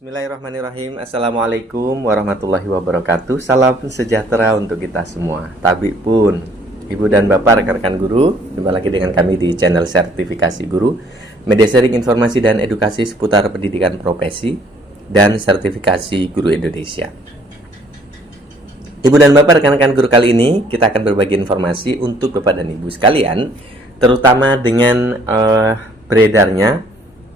Bismillahirrahmanirrahim. Assalamualaikum warahmatullahi wabarakatuh. Salam sejahtera untuk kita semua. Tabik pun, Ibu dan Bapak, rekan-rekan guru, jumpa lagi dengan kami di channel Sertifikasi Guru, media sharing informasi dan edukasi seputar pendidikan profesi dan sertifikasi guru Indonesia. Ibu dan Bapak, rekan-rekan guru, kali ini kita akan berbagi informasi untuk Bapak dan Ibu sekalian, terutama dengan beredarnya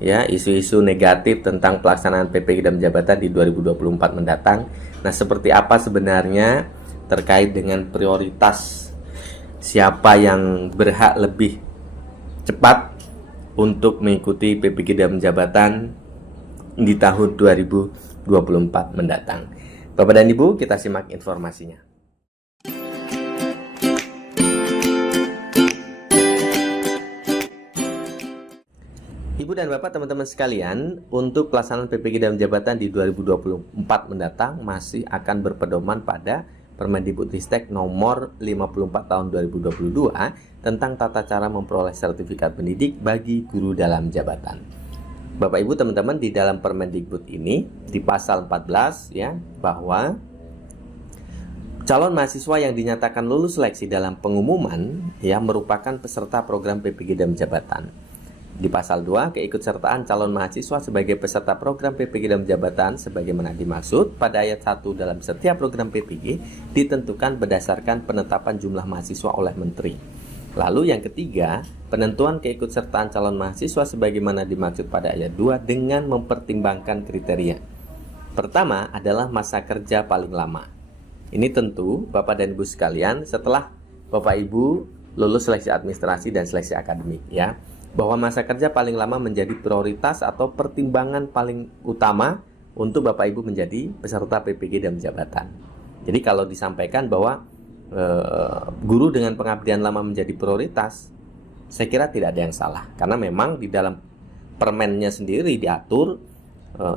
ya isu-isu negatif tentang pelaksanaan PPG dan jabatan di 2024 mendatang. Nah, seperti apa sebenarnya terkait dengan prioritas siapa yang berhak lebih cepat untuk mengikuti PPG dan jabatan di tahun 2024 mendatang. Bapak dan Ibu, kita simak informasinya. Ibu dan Bapak, teman-teman sekalian, untuk pelaksanaan PPG dan jabatan di 2024 mendatang masih akan berpedoman pada Permendikbudristek nomor 54 tahun 2022 tentang tata cara memperoleh sertifikat pendidik bagi guru dalam jabatan. Bapak Ibu, teman-teman, di dalam Permendikbud ini di pasal 14 ya, bahwa calon mahasiswa yang dinyatakan lulus seleksi dalam pengumuman ya merupakan peserta program PPG dan jabatan. Di pasal 2, keikutsertaan calon mahasiswa sebagai peserta program PPG dan jabatan sebagaimana dimaksud pada ayat 1 dalam setiap program PPG ditentukan berdasarkan penetapan jumlah mahasiswa oleh menteri. Lalu yang ketiga, penentuan keikutsertaan calon mahasiswa sebagaimana dimaksud pada ayat 2 dengan mempertimbangkan kriteria. Pertama adalah masa kerja paling lama. Ini tentu Bapak dan Ibu sekalian setelah Bapak Ibu lulus seleksi administrasi dan seleksi akademik ya, bahwa masa kerja paling lama menjadi prioritas atau pertimbangan paling utama untuk Bapak Ibu menjadi peserta PPG dan jabatan. Jadi kalau disampaikan bahwa guru dengan pengabdian lama menjadi prioritas, saya kira tidak ada yang salah. Karena memang di dalam permennya sendiri diatur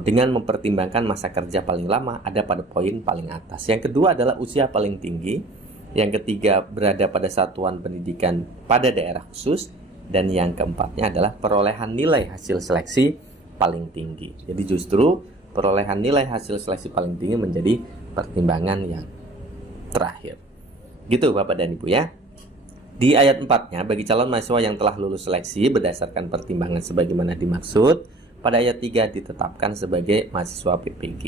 dengan mempertimbangkan masa kerja paling lama ada pada poin paling atas. Yang kedua adalah usia paling tinggi. Yang ketiga berada pada satuan pendidikan pada daerah khusus. Dan yang keempatnya adalah perolehan nilai hasil seleksi paling tinggi. Jadi justru perolehan nilai hasil seleksi paling tinggi menjadi pertimbangan yang terakhir. Gitu Bapak dan Ibu ya. Di ayat 4-nya, bagi calon mahasiswa yang telah lulus seleksi berdasarkan pertimbangan sebagaimana dimaksud, pada ayat 3 ditetapkan sebagai mahasiswa PPG.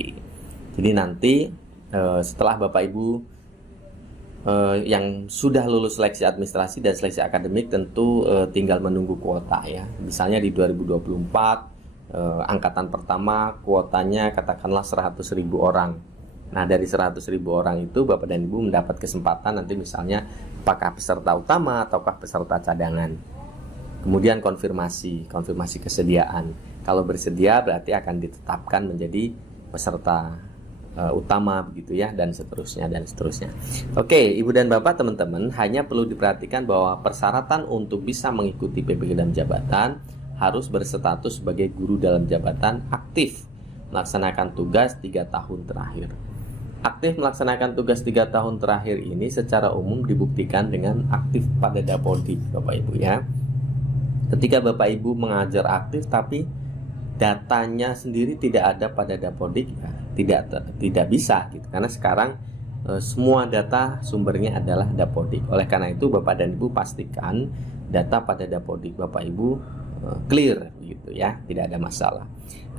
Jadi nanti setelah Bapak Ibu yang sudah lulus seleksi administrasi dan seleksi akademik tentu tinggal menunggu kuota ya. Misalnya di 2024 angkatan pertama kuotanya katakanlah 100.000 orang. Nah, dari 100.000 orang itu Bapak dan Ibu mendapat kesempatan nanti misalnya apakah peserta utama ataukah peserta cadangan. Kemudian konfirmasi kesediaan. Kalau bersedia berarti akan ditetapkan menjadi peserta utama begitu ya, dan seterusnya. Oke, Ibu dan Bapak, teman-teman, hanya perlu diperhatikan bahwa persyaratan untuk bisa mengikuti PPG dalam jabatan harus berstatus sebagai guru dalam jabatan aktif melaksanakan tugas 3 tahun terakhir. Aktif melaksanakan tugas 3 tahun terakhir ini secara umum dibuktikan dengan aktif pada Dapodik, Bapak Ibu ya. Ketika Bapak Ibu mengajar aktif tapi datanya sendiri tidak ada pada Dapodik ya, tidak bisa gitu. Karena sekarang semua data sumbernya adalah Dapodik. Oleh karena itu Bapak dan Ibu pastikan data pada Dapodik Bapak Ibu clear gitu ya, tidak ada masalah.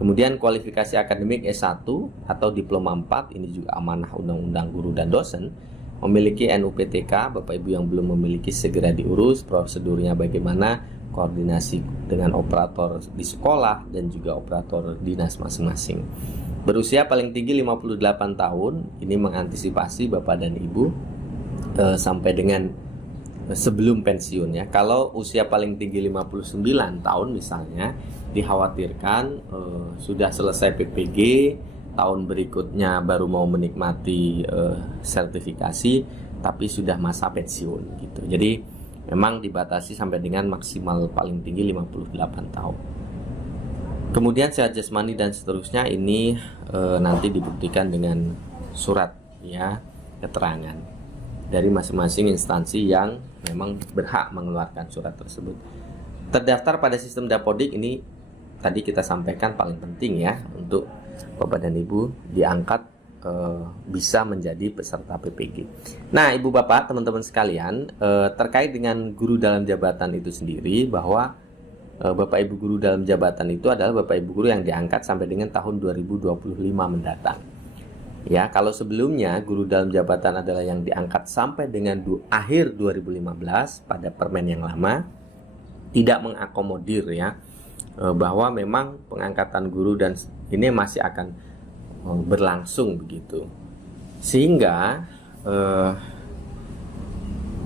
Kemudian kualifikasi akademik S1 atau diploma 4 ini juga amanah Undang-Undang Guru dan Dosen. Memiliki NUPTK, Bapak Ibu yang belum memiliki segera diurus. Prosedurnya bagaimana, koordinasi dengan operator di sekolah dan juga operator dinas masing-masing. Berusia paling tinggi 58 tahun, ini mengantisipasi Bapak dan Ibu sampai dengan sebelum pensiun ya. Kalau usia paling tinggi 59 tahun misalnya, dikhawatirkan sudah selesai PPG, tahun berikutnya baru mau menikmati sertifikasi, tapi sudah masa pensiun gitu. Jadi memang dibatasi sampai dengan maksimal paling tinggi 58 tahun. Kemudian sehat jasmani dan seterusnya ini nanti dibuktikan dengan surat ya, keterangan dari masing-masing instansi yang memang berhak mengeluarkan surat tersebut. Terdaftar pada sistem Dapodik ini tadi kita sampaikan paling penting ya, untuk Bapak dan Ibu diangkat bisa menjadi peserta PPG. Nah, Ibu Bapak, teman-teman sekalian, terkait dengan guru dalam jabatan itu sendiri, bahwa Bapak Ibu guru dalam jabatan itu adalah Bapak Ibu guru yang diangkat sampai dengan tahun 2025 mendatang. Ya, kalau sebelumnya guru dalam jabatan adalah yang diangkat sampai dengan akhir 2015 pada permen yang lama, tidak mengakomodir ya, bahwa memang pengangkatan guru dan ini masih akan berlangsung begitu. Sehingga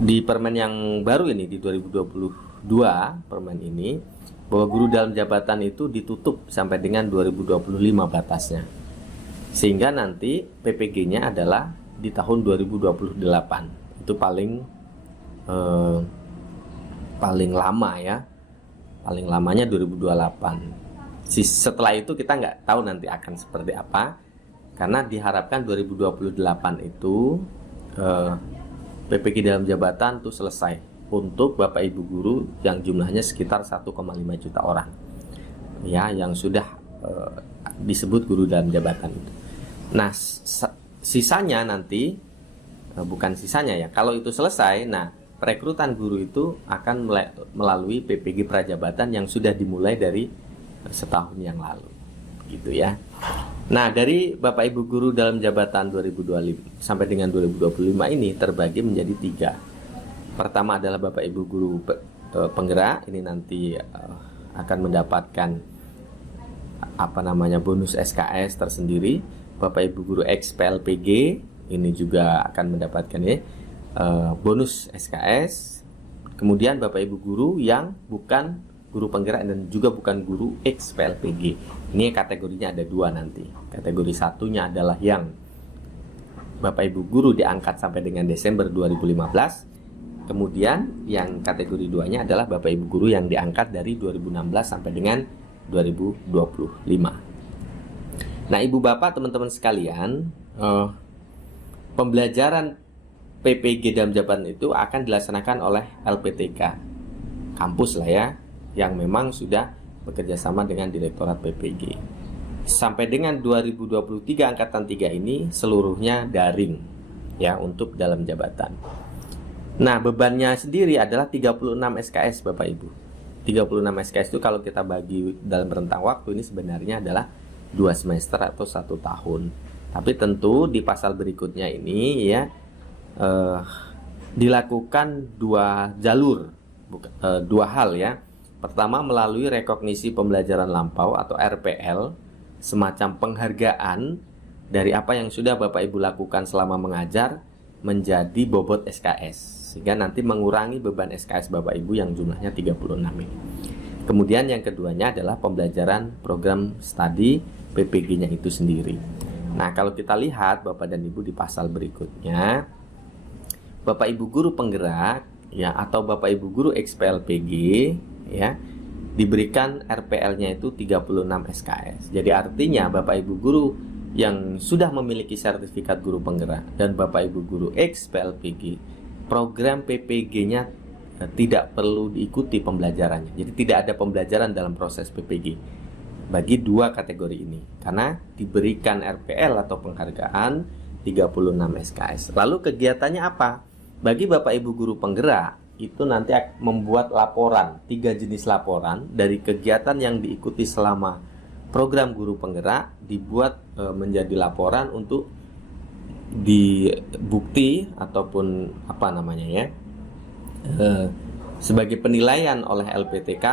di permen yang baru ini di 2022 permen ini, bahwa guru dalam jabatan itu ditutup sampai dengan 2025 batasnya. Sehingga nanti PPG-nya adalah di tahun 2028. Itu paling lama ya. Paling lamanya 2028. Setelah itu kita nggak tahu nanti akan seperti apa, karena diharapkan 2028 itu PPG dalam jabatan itu selesai untuk Bapak Ibu guru yang jumlahnya sekitar 1,5 juta orang ya, yang sudah disebut guru dalam jabatan itu. Nah, sisanya nanti bukan sisanya ya, kalau itu selesai, nah perekrutan guru itu akan melalui PPG prajabatan yang sudah dimulai dari setahun yang lalu gitu ya. Nah, dari Bapak Ibu guru dalam jabatan 2025 sampai dengan 2025 ini terbagi menjadi 3. Pertama adalah Bapak Ibu guru penggerak, ini nanti akan mendapatkan bonus SKS tersendiri. Bapak Ibu guru ex-PLPG ini juga akan mendapatkan bonus SKS. Kemudian Bapak Ibu guru yang bukan guru penggerak dan juga bukan guru ex-PLPG. Ini kategorinya ada 2 nanti. Kategori satunya adalah yang Bapak Ibu guru diangkat sampai dengan Desember 2015. Kemudian yang kategori 2-nya adalah Bapak Ibu guru yang diangkat dari 2016 sampai dengan 2025. Nah, Ibu Bapak, teman-teman sekalian, pembelajaran PPG dalam jabatan itu akan dilaksanakan oleh LPTK kampus lah ya, yang memang sudah bekerja sama dengan Direktorat PPG. Sampai dengan 2023 angkatan 3 ini seluruhnya daring ya untuk dalam jabatan. Nah, bebannya sendiri adalah 36 SKS Bapak Ibu. 36 SKS itu kalau kita bagi dalam rentang waktu ini sebenarnya adalah 2 semester atau 1 tahun. Tapi tentu di pasal berikutnya ini ya dilakukan 2 jalur, 2 hal ya. Pertama, melalui rekognisi pembelajaran lampau atau RPL, semacam penghargaan dari apa yang sudah Bapak Ibu lakukan selama mengajar menjadi bobot SKS, sehingga nanti mengurangi beban SKS Bapak Ibu yang jumlahnya 36 ini. Kemudian yang keduanya adalah pembelajaran program studi PPG-nya itu sendiri. Nah, kalau kita lihat Bapak dan Ibu di pasal berikutnya, Bapak Ibu guru penggerak ya atau Bapak Ibu guru ex-PLPG ya diberikan RPL-nya itu 36 SKS. Jadi artinya Bapak Ibu guru yang sudah memiliki sertifikat guru penggerak dan Bapak Ibu guru ex-PLPG, program PPG-nya tidak perlu diikuti pembelajarannya. Jadi tidak ada pembelajaran dalam proses PPG bagi 2 kategori ini, karena diberikan RPL atau penghargaan 36 SKS. Lalu kegiatannya apa? Bagi Bapak Ibu guru penggerak itu nanti membuat laporan, 3 jenis laporan dari kegiatan yang diikuti selama program guru penggerak, dibuat menjadi laporan untuk dibukti ataupun sebagai penilaian oleh LPTK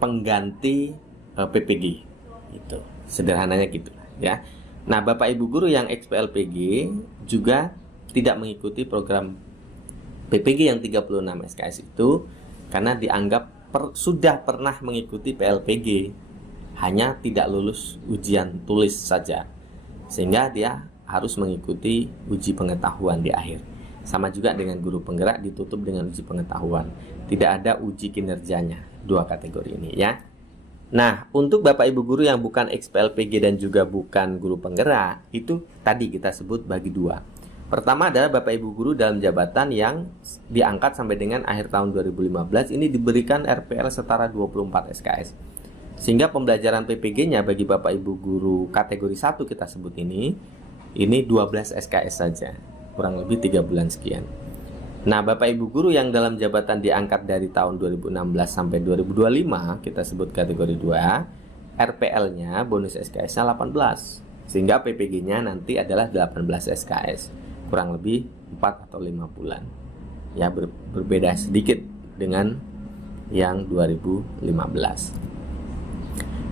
pengganti PPG. Itu sederhananya gitu ya. Nah, Bapak Ibu guru yang ex-PLPG juga tidak mengikuti program PPG yang 36 SKS itu karena dianggap sudah pernah mengikuti PLPG, hanya tidak lulus ujian tulis saja, sehingga dia harus mengikuti uji pengetahuan di akhir. Sama juga dengan guru penggerak, ditutup dengan uji pengetahuan, tidak ada uji kinerjanya. 2 kategori ini ya. Nah, untuk Bapak Ibu guru yang bukan ex-PLPG dan juga bukan guru penggerak, itu tadi kita sebut bagi 2. Pertama adalah Bapak Ibu guru dalam jabatan yang diangkat sampai dengan akhir tahun 2015, ini diberikan RPL setara 24 SKS. Sehingga pembelajaran PPG-nya bagi Bapak Ibu guru kategori 1 kita sebut ini 12 SKS saja, kurang lebih 3 bulan sekian. Nah, Bapak Ibu guru yang dalam jabatan diangkat dari tahun 2016 sampai 2025, kita sebut kategori 2, RPL-nya bonus SKS-nya 18, sehingga PPG-nya nanti adalah 18 SKS, kurang lebih 4 atau 5 bulan. Ya, berbeda sedikit dengan yang 2015.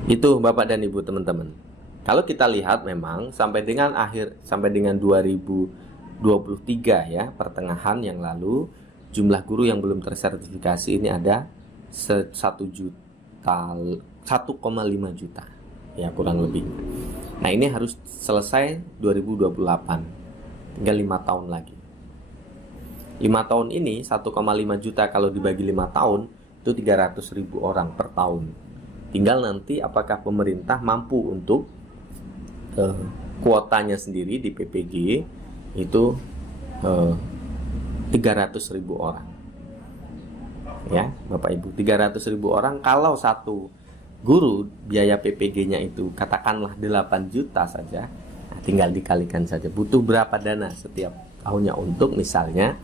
Itu Bapak dan Ibu teman-teman. Kalau kita lihat memang sampai dengan 2023 ya, pertengahan yang lalu, jumlah guru yang belum tersertifikasi ini ada 1,5 juta ya, kurang lebih. Nah, ini harus selesai 2028, tinggal 5 tahun lagi. 5 tahun ini 1,5 juta kalau dibagi 5 tahun itu 300.000 orang per tahun. Tinggal nanti apakah pemerintah mampu untuk kuotanya sendiri di PPG itu 300.000 orang. Ya, Bapak Ibu, 300.000 orang. Kalau satu guru biaya PPG-nya itu katakanlah 8 juta saja, nah, tinggal dikalikan saja butuh berapa dana setiap tahunnya untuk misalnya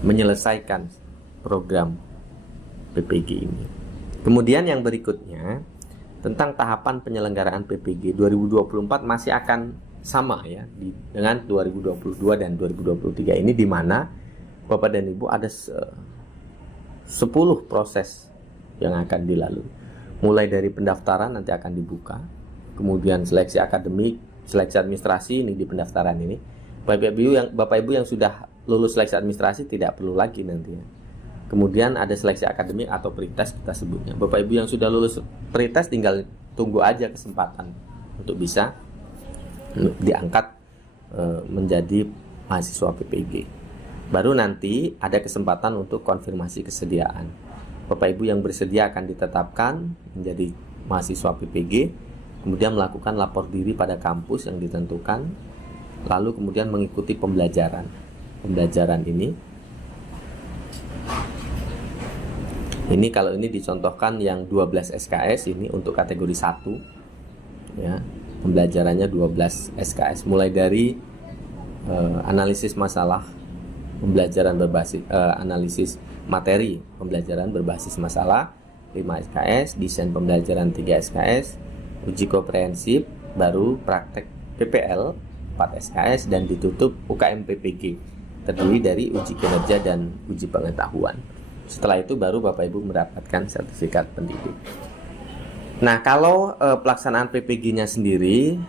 menyelesaikan program PPG ini. Kemudian yang berikutnya tentang tahapan penyelenggaraan PPG 2024 masih akan sama ya dengan 2022 dan 2023 ini, di mana Bapak dan Ibu ada 10 proses yang akan dilalui. Mulai dari pendaftaran nanti akan dibuka, kemudian seleksi akademik, seleksi administrasi ini di pendaftaran ini. Bapak Ibu yang sudah lulus seleksi administrasi tidak perlu lagi nanti ya. Kemudian ada seleksi akademik atau pretest kita sebutnya. Bapak Ibu yang sudah lulus pretest tinggal tunggu aja kesempatan untuk bisa diangkat menjadi mahasiswa PPG. Baru nanti ada kesempatan untuk konfirmasi kesediaan. Bapak Ibu yang bersedia akan ditetapkan menjadi mahasiswa PPG, kemudian melakukan lapor diri pada kampus yang ditentukan, lalu kemudian mengikuti pembelajaran. Pembelajaran ini kalau ini dicontohkan yang 12 SKS ini untuk kategori 1 ya, pembelajarannya 12 SKS, mulai dari analisis masalah, pembelajaran berbasis analisis materi, pembelajaran berbasis masalah 5 SKS, desain pembelajaran 3 SKS, uji komprehensif, baru praktek PPL 4 SKS, dan ditutup UKM PPG terdiri dari uji kinerja dan uji pengetahuan. Setelah itu baru Bapak Ibu mendapatkan sertifikat pendidik. Nah, kalau pelaksanaan PPG-nya sendiri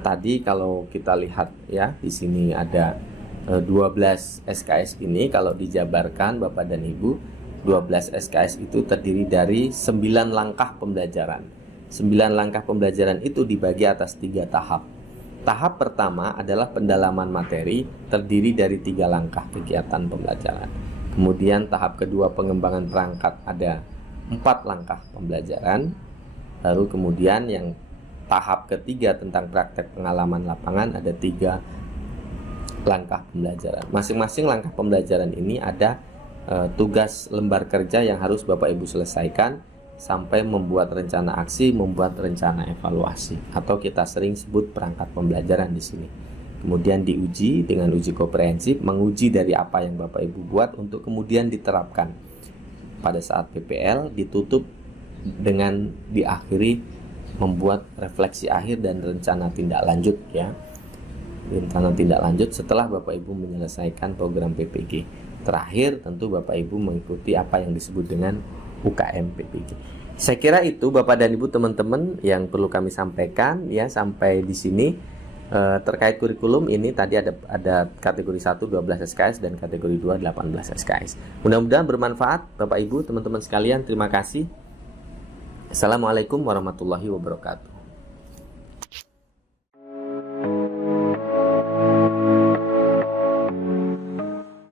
tadi kalau kita lihat ya, di sini ada 12 SKS ini, kalau dijabarkan Bapak dan Ibu, 12 SKS itu terdiri dari 9 langkah pembelajaran. 9 langkah pembelajaran itu dibagi atas 3 tahap. Tahap pertama adalah pendalaman materi, terdiri dari 3 langkah kegiatan pembelajaran. Kemudian tahap kedua pengembangan perangkat, ada 4 langkah pembelajaran. Baru kemudian yang tahap ketiga tentang praktek pengalaman lapangan, ada 3 langkah pembelajaran. Masing-masing langkah pembelajaran ini ada tugas lembar kerja yang harus Bapak Ibu selesaikan sampai membuat rencana aksi, membuat rencana evaluasi, atau kita sering sebut perangkat pembelajaran di sini. Kemudian diuji dengan uji komprehensif, menguji dari apa yang Bapak Ibu buat untuk kemudian diterapkan. Pada saat PPL ditutup dengan diakhiri membuat refleksi akhir dan rencana tindak lanjut ya. Rencana tindak lanjut setelah Bapak Ibu menyelesaikan program PPG. Terakhir tentu Bapak Ibu mengikuti apa yang disebut dengan UKM PPG. Saya kira itu Bapak dan Ibu teman-teman yang perlu kami sampaikan ya sampai di sini. Terkait kurikulum ini tadi ada kategori 1 12 SKS dan kategori 2 18 SKS. Mudah-mudahan bermanfaat Bapak Ibu teman-teman sekalian. Terima kasih. Assalamualaikum warahmatullahi wabarakatuh.